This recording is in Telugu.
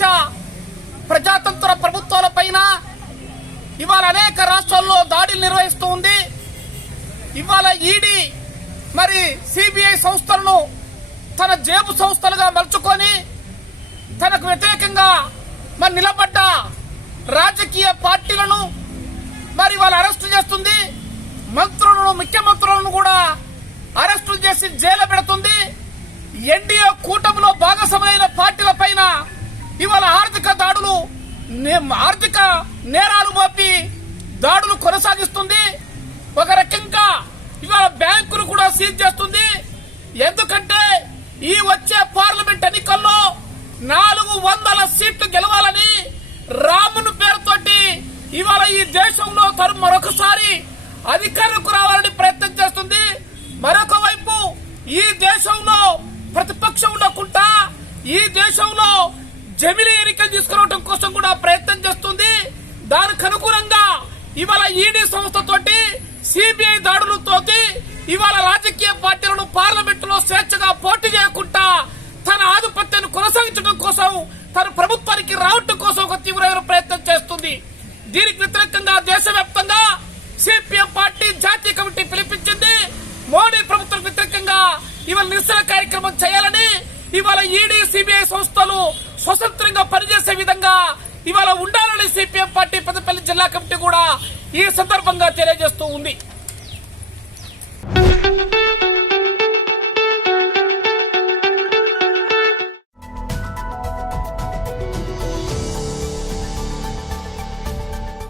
ప్రతిపక్ష ప్రజాతంత్ర ప్రభుత్వాల పైన ఇవాళ అనేక రాష్ట్రాల్లో దాడులు నిర్వహిస్తూ ఉంది. ఇవాళ ఈడీ మరి సిబిఐ సంస్థలను తన జేబు సంస్థలుగా మలుచుకొని తనకు వ్యతిరేకంగా మరి నిలబడ్డ రాజకీయ పార్టీలను మరి వాళ్ళు అరెస్టు చేస్తుంది. మంత్రులను, ముఖ్యమంత్రులను కూడా అరెస్టు చేసి జైలు పెడుతుంది. ఎన్డీఏ కూటమిలో భాగస్వామైన పార్టీల పైన ఇవాళ ఆర్థిక నేరాలు మోపి దాడులు కొనసాగిస్తుంది. ఒక రకంగా ఇవాళ బ్యాంకులు కూడా సీజ్ చేస్తుంది. ఎందుకంటే ఈ వచ్చే పార్లమెంట్ ఎన్నికల్లో 400 సీట్లు గెలవాలని రాముని పేరుతోటి ఇవాళ ఈ దేశంలో మరొకసారి అధికారులకు రావాలని ప్రయత్నం చేస్తుంది. మరొక వైపు ఈ దేశంలో ప్రతిపక్షం ఉండకుండా ఈ దేశంలో జమిలీ ఎన్నికలు తీసుకురావడం కోసం కూడా ప్రయత్నం చేస్తుంది. దానికి అనుగుణంగా ఇవాళ ఈడీ సంస్థతోటి సిబిఐ దాడులతోటి ఇవాళ రాజకీయ పార్టీలను పార్లమెంట్ లో స్వేచ్ఛగా పోటీ చేయకుండా తన ఆధిపత్యాన్ని కొనసాగించడం కోసం, తన ప్రభుత్వానికి రావడం కోసం ఒక తీవ్రమైన ప్రయత్నం చేస్తుంది. దీనికి వ్యతిరేకంగా దేశవ్యాప్తంగా సిపిఎం పార్టీ జాతీయ కమిటీ పిలిపించింది. మోడీ ప్రభుత్వం వ్యతిరేకంగా ఇవాళ నిరసన కార్యక్రమం చేయాలని, ఇవాళ ఈడీ సిబిఐ సంస్థలు స్వతంత్రంగా పనిచేసే విధంగా ఇవాళ ఉండాలని సిపిఎం పార్టీ పెద్దపల్లి జిల్లా కమిటీ కూడా ఈ సందర్భంగా తెలియజేస్తూ ఉంది.